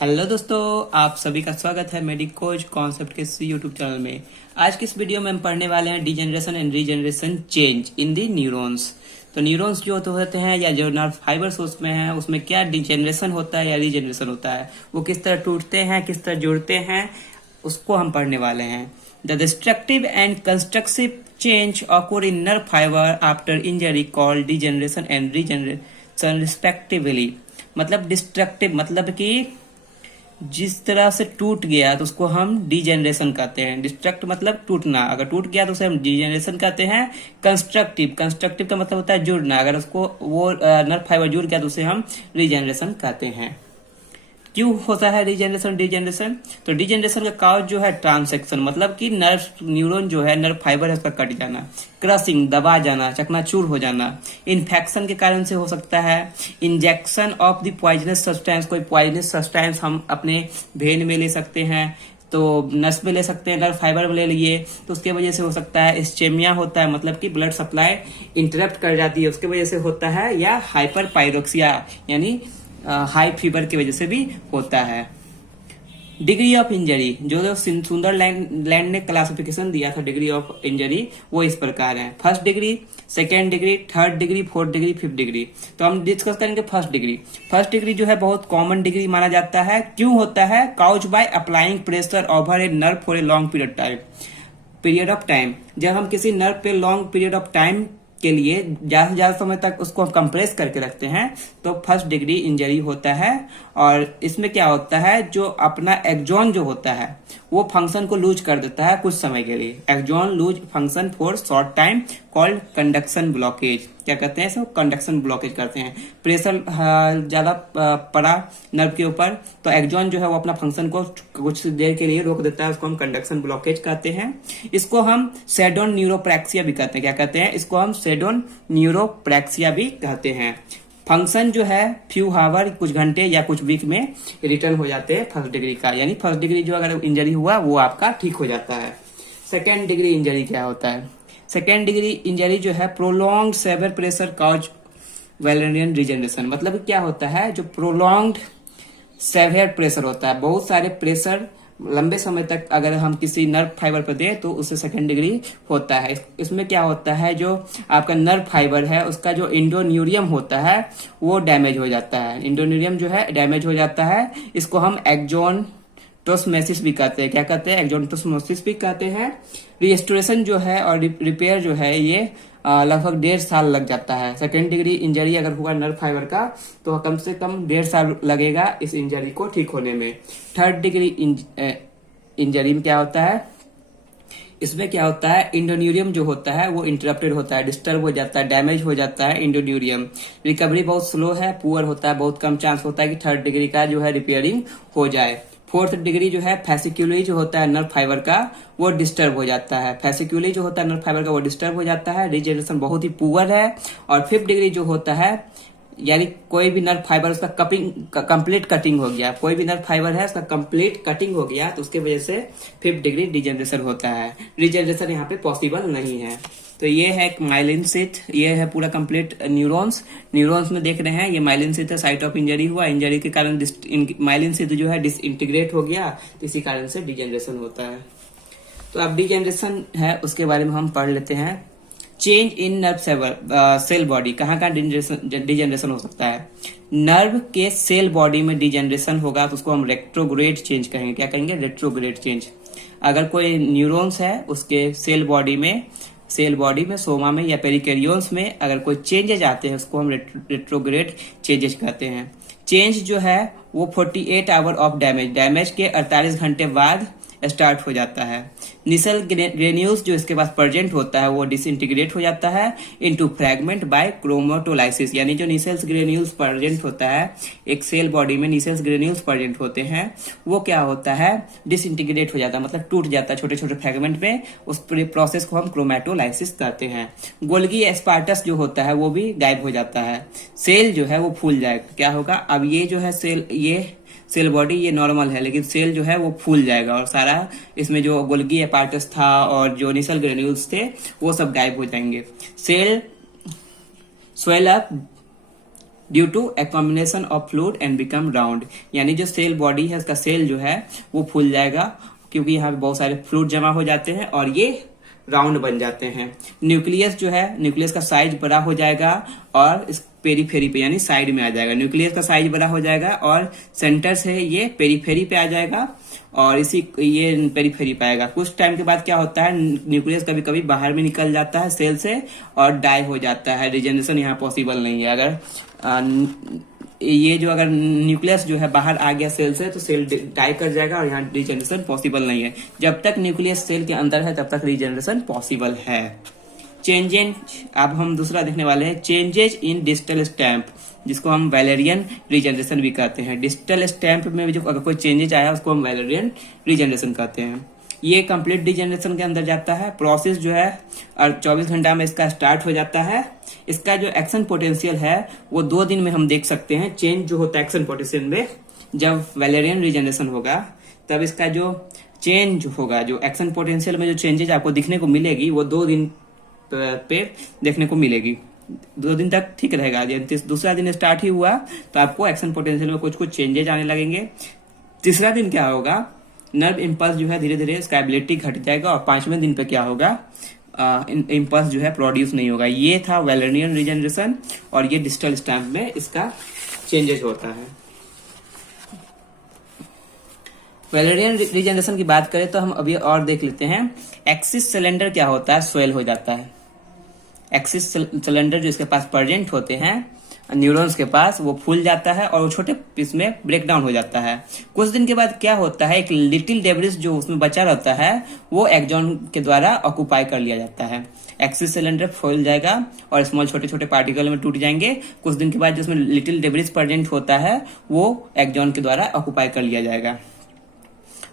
Hello दोस्तों, आप सभी का स्वागत है मेडिकोज कॉन्सेप्ट के इस यूट्यूब चैनल में। आज की इस वीडियो में हम पढ़ने वाले हैं degeneration and regeneration change in the neurons. तो न्यूरॉन्स जो तो होते हैं या जो नर्व फाइबर्स उसमें हैं, उसमें क्या डीजेनरेशन होता है या रीजनरेशन होता है, वो किस तरह टूटते हैं, किस तरह जुड़ते हैं, उसको हम पढ़ने वाले हैं। The destructive and constructive change occur in nerve fibre after injury called degeneration and regeneration respectively. मतलब डिस्ट्रक्टिव मतलब कि जिस तरह से टूट गया तो उसको हम डीजेनरेशन कहते हैं। डिस्ट्रक्ट मतलब टूटना, अगर टूट गया तो उसे हम डीजेनरेशन कहते हैं। कंस्ट्रक्टिव कंस्ट्रक्टिव का मतलब होता है जुड़ना, अगर उसको वो नर्व फाइबर जुड़ गया तो उसे हम रीजेनरेशन कहते हैं। क्यों होता है रीजेनरेशन डीजेनरेशन? तो डीजेनरेशन का काज जो है ट्रांसेक्शन, मतलब कि नर्व न्यूरॉन जो है, नर्व फाइबर है, उसका कट जाना, क्रशिंग दबा जाना, चकनाचूर हो जाना। इन्फेक्शन के कारण से हो सकता है, injection of the poisonous substance, कोई पॉइजनस सब्सटेंस हम अपने वेन में ले सकते हैं, तो नस में ले सकते हैं, नर्व फाइबर में ले लिए तो उसके वजह से हो सकता है। इस्चेमिया होता है, मतलब कि ब्लड सप्लाई इंटरप्ट कर जाती है, उसके वजह से होता है। या हाइपर पायरोक्सिया यानी हाई फीवर की वजह से भी होता है। डिग्री ऑफ इंजरी, जो सुंदर लैंड ने क्लासिफिकेशन दिया था डिग्री ऑफ इंजरी, वो इस प्रकार है। First degree, second degree, third degree, fourth degree, fifth degree. तो हम डिस्कस करेंगे फर्स्ट डिग्री। फर्स्ट डिग्री जो है बहुत कॉमन डिग्री माना जाता है। क्यों होता है? Cause by applying pressure over a nerve for a long period of time. जब हम किसी नर्व पे लॉन्ग पीरियड ऑफ टाइम के लिए ज्यादा से ज्यादा समय तक उसको हम कंप्रेस करके रखते हैं तो फर्स्ट डिग्री इंजरी होता है। और इसमें क्या होता है, जो अपना एक्सॉन जो होता है वो फंक्शन को लूज कर देता है कुछ समय के लिए। Axon lose function for short time called conduction blockage. क्या कहते हैं इसको? कंडक्शन ब्लॉकेज करते हैं। प्रेशर ज्यादा पड़ा नर्व के ऊपर तो एक्सॉन जो है वो अपना फंक्शन को कुछ देर के लिए रोक देता है, उसको हम कंडक्शन ब्लॉकेज कहते हैं। इसको हम सेडोन न्यूरोप्रैक्सिया भी कहते हैं। क्या कहते हैं इसको? हम सेडोन न्यूरोप्रैक्सिया भी कहते हैं। फंक्शन जो है फ्यू हावर, कुछ घंटे या कुछ वीक में रिटर्न हो जाते हैं फर्स्ट डिग्री का। यानी फर्स्ट डिग्री जो अगर इंजरी हुआ वो आपका ठीक हो जाता है। सेकेंड डिग्री इंजरी क्या होता है? सेकेंड डिग्री इंजरी जो है prolonged severe pressure cause Wallerian regeneration. मतलब क्या होता है, जो प्रोलॉन्ग्ड सेवियर प्रेशर होता है, बहुत सारे प्रेशर लंबे समय तक अगर हम किसी नर्व फाइबर पर दें तो उससे सेकेंड डिग्री होता है। इसमें क्या होता है, जो आपका नर्व फाइबर है उसका जो इंडोन्यूरियम होता है वो डैमेज हो जाता है। इंडोन्यूरियम जो है डैमेज हो जाता है। इसको हम एक्सॉन्टोसमोसिस भी कहते हैं। क्या कहते हैं? एक्सॉन्टोसमोसिस भी कहते हैं। रिस्टोरेशन जो है और रिपेयर जो है ये लगभग 1.5 साल लग जाता है। सेकेंड डिग्री इंजरी अगर हुआ नर्व फाइबर का तो कम से कम 1.5 साल लगेगा इस इंजरी को ठीक होने में। थर्ड डिग्री इंजरी में क्या होता है, इसमें क्या होता है, इंडोन्यूरियम जो होता है वो इंटरप्टेड होता है, डिस्टर्ब हो जाता है, डैमेज हो जाता है इंडोन्यूरियम। रिकवरी बहुत स्लो है, पुअर होता है, बहुत कम चांस होता है कि थर्ड डिग्री का जो है रिपेयरिंग हो जाए। फोर्थ डिग्री जो है फैसिक्यूली जो होता है नर्व फाइबर का वो डिस्टर्ब हो जाता है। फैसिक्यूली जो होता है नर्व फाइबर का वो डिस्टर्ब हो जाता है, रीजनरेशन बहुत ही पुअर है। और फिफ्थ डिग्री जो होता है, यानी कोई भी नर्व फाइबर उसका कंप्लीट कटिंग हो गया, कोई भी नर्व फाइबर है उसका कंप्लीट कटिंग हो गया तो उसके वजह से फिफ्थ डिग्री डिजेनरेशन होता है। रीजनरेशन यहाँ पे पॉसिबल नहीं है। तो ये है माइलिन शीथ, ये है पूरा कंप्लीट न्यूरॉन्स में देख रहे हैं। ये माइलिन शीथ है, साइट ऑफ इंजरी हुआ, इंजरी के कारण माइलिन शीथ जो है डिसइंटीग्रेट हो गया, तो इसी कारण से डिजेनरेशन होता है। तो अब डिजेनरेशन है उसके बारे में हम पढ़ लेते हैं। Change in nerve cell body, कहाँ कहाँ डिजेनरेशन हो सकता है? नर्व के सेल बॉडी में डिजेनरेशन होगा तो उसको हम रेट्रोग्रेड चेंज कहेंगे। क्या कहेंगे? Retrograde change. अगर कोई न्यूरॉन्स है उसके सेल बॉडी में सोमा में या पेरिकेरियोन्स में अगर कोई चेंजेज आते हैं उसको हम रेट्रोग्रेड चेंजेस कहते हैं। चेंज जो है वो 48 आवर ऑफ डैमेज के 48 घंटे बाद स्टार्ट हो जाता है। निसल ग्रेन्यूल्स जो इसके पास प्रेजेंट होता है वो डिसइंटीग्रेट हो जाता है इनटू फ्रैगमेंट बाय क्रोमेटोलाइसिस। यानी जो निसेल्स ग्रेन्यूल्स प्रेजेंट होता है, एक सेल बॉडी में निसेल्स ग्रेन्यूल्स प्रेजेंट होते हैं, वो क्या होता है, डिसइंटीग्रेट हो जाता है, मतलब टूट जाता है छोटे छोटे फ्रैगमेंट में। उस प्रोसेस को हम क्रोमेटोलाइसिस कहते हैं। गोल्गी एस्पार्टस जो होता है वो भी गायब हो जाता है। सेल जो है वो फूल जाएगा। क्या होगा, अब ये जो है सेल बॉडी ये नॉर्मल है, लेकिन सेल जो है वो फूल जाएगा और सारा इसमें जो गोल्गी एपार्टस था और जो निसल ग्रेन्यूल्स थे वो सब गायब हो जाएंगे। Cell swell up due to a combination of fluid and become round, यानी जो सेल बॉडी है उसका सेल जो है वो फूल जाएगा क्योंकि यहाँ पे बहुत सारे फ्लूइड जमा हो जाते हैं और ये राउंड बन जाते हैं। न्यूक्लियस जो है, न्यूक्लियस का साइज बड़ा हो जाएगा और इस पेरीफेरी पे यानी साइड में आ जाएगा। न्यूक्लियस का साइज बड़ा हो जाएगा और सेंटर से ये पेरीफेरी पे आ जाएगा और ये पेरीफेरी पे आएगा। कुछ टाइम के बाद क्या होता है, न्यूक्लियस कभी कभी बाहर में निकल जाता है सेल से और डाई हो जाता है। रिजेनरेशन यहाँ पॉसिबल नहीं है। अगर ये जो अगर न्यूक्लियस जो है बाहर आ गया सेल से तो सेल डाई कर जाएगा और यहाँ रिजेनरेशन पॉसिबल नहीं है। जब तक न्यूक्लियस सेल के अंदर है तब तक रिजेनरेशन पॉसिबल है। चेंजेज, अब हम दूसरा देखने वाले हैं चेंजेज इन डिजिटल स्टैंप, जिसको हम वैलेरियन रिजेनरेशन भी कहते हैं। डिजिटल स्टैंप में जो अगर कोई चेंजेज आया उसको हम वैलेरियन रिजेनरेशन कहते हैं। ये कंप्लीट डिजेनरेशन के अंदर जाता है। प्रोसेस जो है और 24 घंटा में इसका स्टार्ट हो जाता है। इसका जो एक्शन पोटेंशियल है वो 2 दिन में हम देख सकते हैं। चेंज जो होता है एक्शन पोटेंशियल में, जब वैलेरियन रिजेनरेशन होगा तब इसका जो चेंज होगा, जो एक्शन पोटेंशियल में जो चेंजेज आपको दिखने को मिलेगी वो 2 दिन पे देखने को मिलेगी। 2 दिन तक ठीक रहेगा। दूसरा दिन स्टार्ट ही हुआ तो आपको एक्शन पोटेंशियल में कुछ कुछ चेंजेज आने लगेंगे। तीसरा दिन क्या होगा, नर्व इम्पल्स जो है धीरे धीरे इसका एबिलिटी घट जाएगा और 5वें दिन पे क्या होगा, इम्पल्स जो है प्रोड्यूस नहीं होगा। ये था वैलेरियन रिजेनरेशन और ये डिजिटल स्टैंप में इसका चेंजेस होता है। वैलेरियन रिजेनरेशन की बात करें तो हम अभी और देख लेते हैं। एक्सिस सिलेंडर क्या होता है, स्वेल हो जाता है। एक्सिस सिलेंडर जो इसके पास प्रेजेंट होते हैं न्यूरॉन्स के पास, वो फूल जाता है और वो छोटे पीस में ब्रेक डाउन हो जाता है। कुछ दिन के बाद क्या होता है, एक लिटिल डेब्रिस जो उसमें बचा रहता है वो एक्सॉन के द्वारा ऑक्यूपाई कर लिया जाता है। एक्सिस सिलेंडर फूल जाएगा और स्मॉल छोटे छोटे पार्टिकल में टूट जाएंगे। कुछ दिन के बाद जो उसमें लिटिल डेब्रिस प्रेजेंट होता है वो एक्सॉन के द्वारा ऑक्यूपाई कर लिया जाएगा।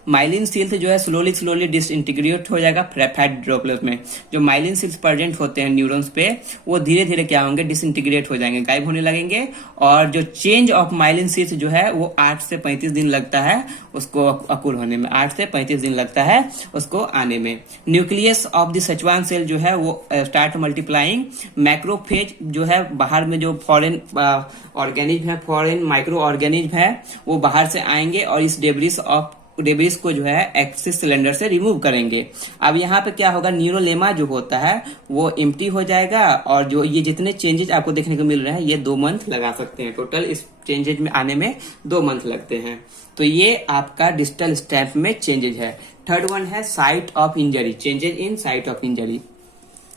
माइलिन सील्स जो है स्लोली डिसइंटीग्रेट हो जाएगा फैट ड्रॉपलेट में। जो माइलिन सील्स प्रेजेंट होते हैं न्यूरॉन्स पे वो धीरे धीरे क्या होंगे, डिसइंटीग्रेट हो जाएंगे, गायब होने लगेंगे। और जो चेंज ऑफ माइलिन सील्स जो है वो 8 से 35 दिन लगता है उसको अकुर होने में। 8 से 35 दिन लगता है उसको आने में। न्यूक्लियस ऑफ द सचवान सेल जो है वो स्टार्ट मल्टीप्लाइंग। मैक्रोफेज जो है बाहर में जो फॉरेन ऑर्गेनिज्म है, फॉरेन माइक्रो ऑर्गेनिज्म है, वो बाहर से आएंगे और इस डेब्रिस को जो है एक्सिस सिलेंडर से रिमूव करेंगे। अब यहाँ पे क्या होगा, न्यूरोलेमा जो होता है वो एम्प्टी हो जाएगा और जो ये जितने चेंजेस आपको देखने को मिल रहे हैं ये 2 मंथ लगा सकते हैं। टोटल इस चेंजेस में आने में 2 मंथ लगते हैं। तो ये आपका डिजिटल स्टैंप में चेंजेस है। थर्ड वन है site of injury, changes in site of injury.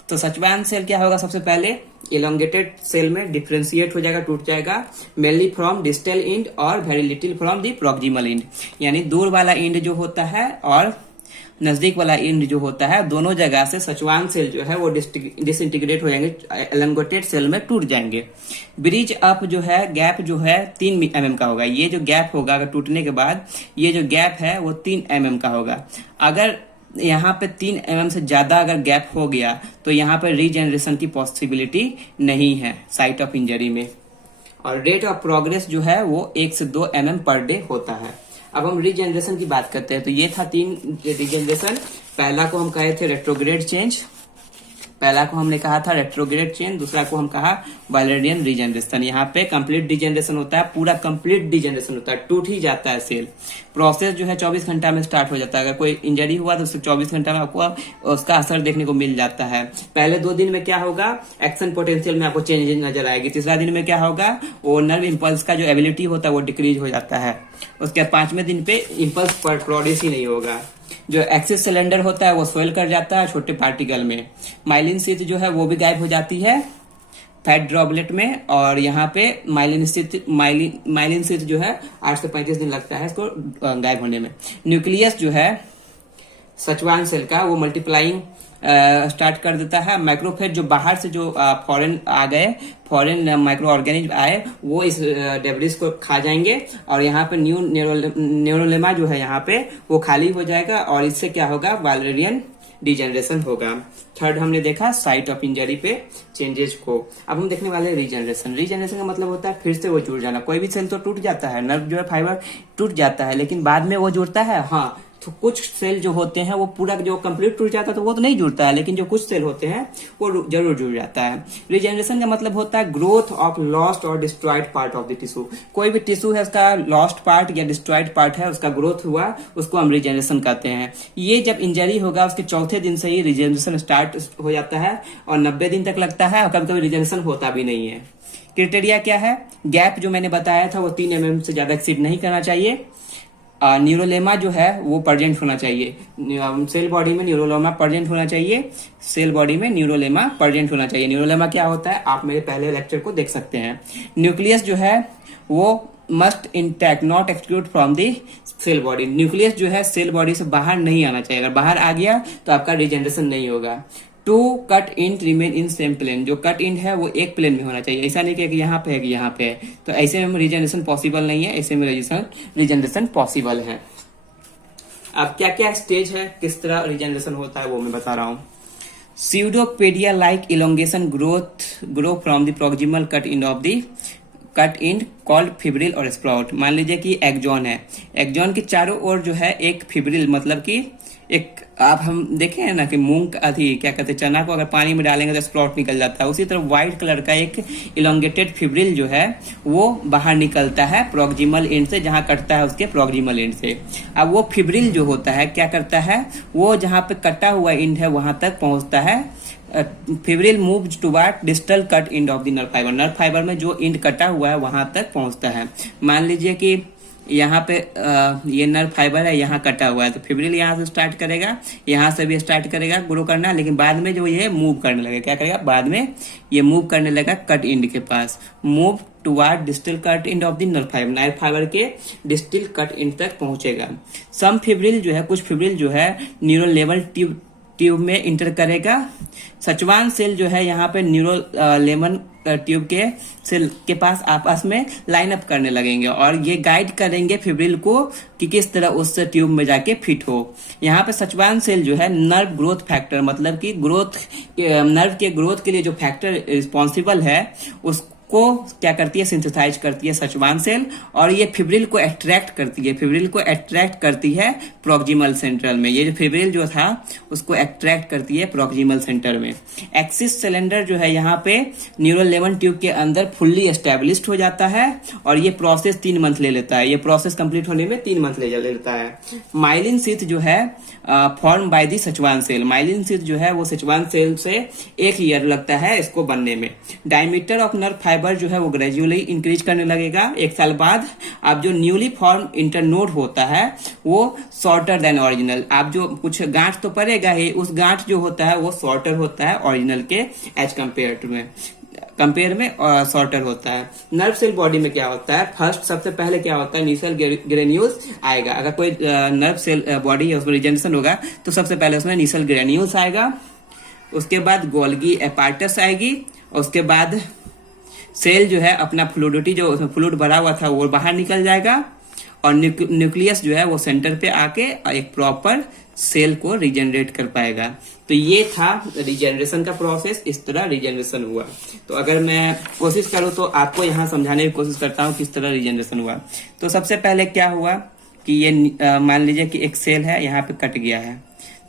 तो सचवान सेल क्या होगा, सबसे पहले इलोंगेटेड सेल में डिफ्रेंशिएट हो जाएगा, टूट जाएगा। मेनली फ्रॉम डिस्टल इंड और very little from the proximal end, यानी दूर वाला इंड जो होता है और नजदीक वाला इंड जो होता है दोनों जगह से सचवान सेल जो है वो डिसइंटीग्रेट हो जाएंगे, एलोंगेटेड सेल में टूट जाएंगे। ब्रिज अप जो है गैप जो है 3 mm का होगा। ये जो गैप होगा अगर टूटने के बाद ये जो गैप है वो 3 mm का होगा। अगर यहाँ पे 3 mm से ज्यादा अगर गैप हो गया तो यहाँ पे रीजनरेशन की पॉसिबिलिटी नहीं है साइट ऑफ इंजरी में। और रेट ऑफ प्रोग्रेस जो है वो 1 से 2 mm पर डे होता है। अब हम रीजनरेशन की बात करते हैं तो ये था 3 रीजनरेशन। पहला को हम कहे थे रेट्रोग्रेड चेंज, पहला को हमने कहा था रेट्रोग्रेड चेंज, दूसरा को हम कहा वैलेरियन रीजनरेशन। यहाँ पे कंप्लीट डिजेनरेशन होता है, पूरा कंप्लीट डिजेनरेशन होता है, टूट ही जाता है सेल। प्रोसेस जो है 24 घंटा में स्टार्ट हो जाता है। अगर कोई इंजरी हुआ तो उससे 24 घंटा में आपको उसका असर देखने को मिल जाता है। पहले 2 दिन में क्या होगा, एक्शन पोटेंशियल में आपको चेंज नजर आएगी। तीसरा दिन में क्या होगा, वो नर्व इम्पल्स का जो एबिलिटी होता है वो डिक्रीज हो जाता है। उसके 5वें दिन पे इम्पल्स प्रोड्यूस ही नहीं होगा। जो एक्सिस सिलेंडर होता है वो स्वेल कर जाता है छोटे पार्टिकल में। माइलिन शीथ जो है वो भी गायब हो जाती है फैट ड्रॉपलेट में। और यहाँ पे माइलिन शीथ जो है 8 से 35 दिन लगता है इसको गायब होने में। न्यूक्लियस जो है सचवान सेल का वो मल्टीप्लाइंग स्टार्ट कर देता है। माइक्रोफेज जो बाहर से जो फॉरेन आ गए, फॉरेन माइक्रो ऑर्गेनिज्म आए, वो इस डेब्रिस को खा जाएंगे और यहाँ पे न्यू न्यूरोलेमा जो है यहाँ पे वो खाली हो जाएगा और इससे क्या होगा, वैलेरियन डिजेनरेशन होगा। थर्ड हमने देखा साइट ऑफ इंजरी पे चेंजेस को। अब हम देखने वाले रीजनरेशन। रीजनरेशन का मतलब होता है फिर से वो जुड़ जाना। कोई भी सेल तो टूट जाता है, नर्व जो है फाइबर टूट जाता है, लेकिन बाद में वो जुड़ता है। हाँ, तो कुछ सेल जो होते हैं वो पूरा जो कंप्लीट टूट जाता है तो वो तो नहीं जुड़ता है, लेकिन जो कुछ सेल होते हैं वो जरूर जुड़ जाता है। रीजनरेशन का मतलब होता है ग्रोथ ऑफ लॉस्ट और destroyed part of the tissue. कोई भी टिश्यू है उसका लॉस्ट पार्ट या डिस्ट्रॉयड पार्ट है, उसका ग्रोथ हुआ, उसको हम रीजनरेशन कहते हैं। ये जब इंजरी होगा उसके चौथे दिन से ही रीजनरेशन स्टार्ट हो जाता है और 90 दिन तक लगता है, और कभी कभी रीजनरेशन होता भी नहीं है। क्राइटेरिया क्या है? गैप जो मैंने बताया था वो 3 mm से ज्यादा एक्सीड नहीं करना चाहिए। न्यूरोलेमा जो है वो प्रेजेंट होना चाहिए, सेल बॉडी में न्यूरोलेमा प्रेजेंट होना चाहिए, सेल बॉडी में न्यूरोलेमा प्रेजेंट होना चाहिए। न्यूरोलेमा क्या होता है आप मेरे पहले लेक्चर को देख सकते हैं। न्यूक्लियस जो है वो must intact, not exclude from the cell body. Nucleus जो है सेल बॉडी से बाहर नहीं आना चाहिए, अगर बाहर आ गया तो आपका रीजनरेशन नहीं होगा। Two cut end remain in same plane, जो कट इंट है वो एक प्लेन में होना चाहिए, ऐसा नहीं कि यहाँ पे है कि यहाँ पे है, तो ऐसे में रीजनरेशन पॉसिबल नहीं है, ऐसे में रीजनरेशन पॉसिबल है। अब क्या क्या स्टेज है, किस तरह रीजनरेशन होता है वो मैं बता रहा हूँ। Pseudopodia like elongation grow from the proximal cut end of the cut end called fibril और स्प्राउट। मान लीजिए कि एक्जॉन है, एक्जॉन के चारों ओर जो है एक फिब्रिल, मतलब कि एक आप हम देखे हैं ना कि मूंग अथी क्या कहते हैं चना को अगर पानी में डालेंगे तो स्प्राउट निकल जाता है, उसी तरह व्हाइट कलर का एक इलोंगेटेड फिब्रिल जो है वो बाहर निकलता है प्रॉक्सिमल एंड से, जहां कटता है उसके प्रॉक्सिमल एंड से। अब वो फिब्रिल जो होता है क्या करता है, वो जहां पे कटा हुआ एंड है वहां तक पहुंचता है। Fibril move toward distal cut end of the nerve fibre, nerve fibre में जो एंड कटा हुआ है वहां तक पहुंचता है। मान लीजिए कि यहाँ पे ये नर्व फाइबर है, यहाँ कटा हुआ है, तो फिब्रिल यहाँ से स्टार्ट करेगा, यहाँ से भी स्टार्ट करेगा ग्रो करना, लेकिन बाद में जो ये मूव करने लगेगा, क्या करेगा, बाद में ये मूव करने लगा कट एंड के पास, move toward distal cut end of the nerve fibre के डिस्टल कट एंड तक पहुंचेगा। सम फिब्रिल जो है, कुछ फिब्रिल जो है न्यूरल लेवल ट्यूब में इंटर करेगा। सचवान सेल जो है यहाँ पे न्यूरो लेमन ट्यूब के सेल के पास आपस में लाइन अप करने लगेंगे और ये गाइड करेंगे फिब्रिल को कि किस तरह उस ट्यूब में जाके फिट हो। यहाँ पे सचवान सेल जो है नर्व ग्रोथ फैक्टर, मतलब कि नर्व के ग्रोथ के लिए जो फैक्टर रिस्पॉन्सिबल है उसको क्या करती है, सिंथेसाइज करती है सचवान सेल, और ये फिब्रिल को अट्रैक्ट करती है, फिब्रिल को अट्रैक्ट करती है प्रॉक्सिमल सेंटर में। ये जो फिब्रिल जो था उसको अट्रैक्ट करती है प्रॉक्सिमल सेंटर में। एक्सिस सिलेंडर जो है यहाँ पे न्यूरल लेमन ट्यूब के अंदर फुल्ली एस्टेब्लिश्ड हो जाता है और ये प्रोसेस 3 मंथ ले लेता है, ये प्रोसेस कंप्लीट होने में 3 मंथ ले लेता है। माइलिन शीथ जो है form by the Schwann cell, myelin sheath जो है वो सचवान सेल से 1 ईयर लगता है इसको बनने में। डायमीटर ऑफ नर्व फाइबर जो है वो ग्रेजुअली इंक्रीज करने लगेगा 1 साल बाद। अब जो न्यूली फॉर्म इंटरनोड होता है वो शॉर्टर देन ओरिजिनल, आप जो कुछ गांठ तो पड़ेगा ही, उस गांठ जो होता है वो शॉर्टर होता है ओरिजिनल के एज कंपेयर में शॉर्टर होता है। नर्व सेल बॉडी में क्या होता है, फर्स्ट सबसे पहले क्या होता है, नीसल ग्रेन्यूल्स आएगा। अगर कोई नर्व सेल बॉडी है उसमें रीजनरेशन होगा तो सबसे पहले उसमें नीसल ग्रेन्यूल्स आएगा, उसके बाद गोल्गी एपार्टस आएगी, उसके बाद सेल जो है अपना फ्लूइडिटी जो उसमें फ्लूइड भरा हुआ था वो बाहर निकल जाएगा और न्यूक्लियस जो है वो सेंटर पे आके एक प्रॉपर सेल को रीजनरेट कर पाएगा। तो ये था रीजनरेशन का प्रोसेस, इस तरह रीजनरेशन हुआ। तो अगर मैं कोशिश करूं तो आपको यहाँ समझाने की कोशिश करता हूँ किस तरह रीजनरेशन हुआ। तो सबसे पहले क्या हुआ कि ये मान लीजिए कि एक सेल है यहाँ पे कट गया है,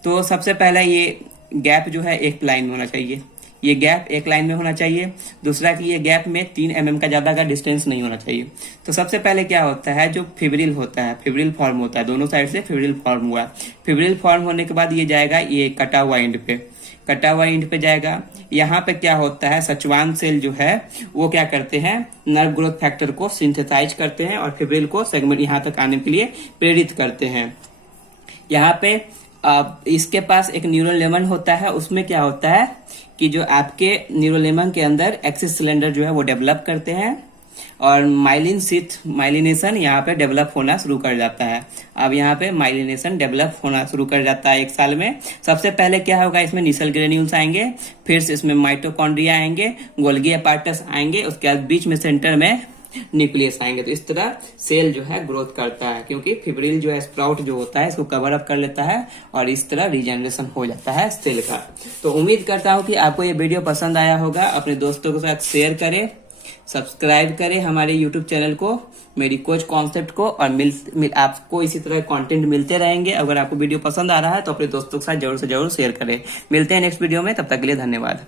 तो सबसे पहले ये गैप जो है एक लाइन में होना चाहिए, ये गैप एक लाइन में होना चाहिए। दूसरा कि ये गैप में 3 mm का ज्यादा का डिस्टेंस नहीं होना चाहिए। तो सबसे पहले क्या होता है, जो फिब्रिल होता है, फिब्रिल फॉर्म होता है, दोनों साइड से फिब्रिल फॉर्म हुआ। फिब्रिल फॉर्म होने के बाद ये जाएगा ये कटा हुआ एंड पे जाएगा। यहाँ पे क्या होता है, सचवान सेल जो है वो क्या करते हैं, नर्व ग्रोथ फैक्टर को सिंथेसाइज करते हैं और फिब्रिल को सेगमेंट यहाँ तक आने के लिए प्रेरित करते हैं। यहाँ पे इसके पास एक न्यूरोलेमन होता है, उसमें क्या होता है कि जो आपके न्यूरोलेमन के अंदर एक्सिस सिलेंडर जो है वो डेवलप करते हैं और माइलिन शीथ माइलिनेशन यहाँ पे डेवलप होना शुरू कर जाता है। अब यहाँ पे माइलिनेशन डेवलप होना शुरू कर जाता है 1 साल में। सबसे पहले क्या होगा, इसमें नीसल ग्रेन्यूल्स आएंगे, फिर से इसमें माइटोकॉन्ड्रिया आएंगे, गोल्गी एपार्टस आएंगे, उसके बाद बीच में सेंटर में न्यूक्लियस आएंगे। तो इस तरह सेल जो है ग्रोथ करता है, क्योंकि फिब्रिल जो है स्प्राउट जो होता है इसको कवर अप कर लेता है और इस तरह रीजनरेशन हो जाता है सेल का। तो उम्मीद करता हूं कि आपको ये वीडियो पसंद आया होगा, अपने दोस्तों के साथ शेयर करें सब्सक्राइब करें हमारे यूट्यूब चैनल को, मेरी कोच कॉन्सेप्ट को, और आपको इसी तरह कंटेंट मिलते रहेंगे। अगर आपको वीडियो पसंद आ रहा है तो अपने दोस्तों के साथ जरूर से जरूर शेयर करें। मिलते हैं नेक्स्ट वीडियो में, तब तक के लिए धन्यवाद।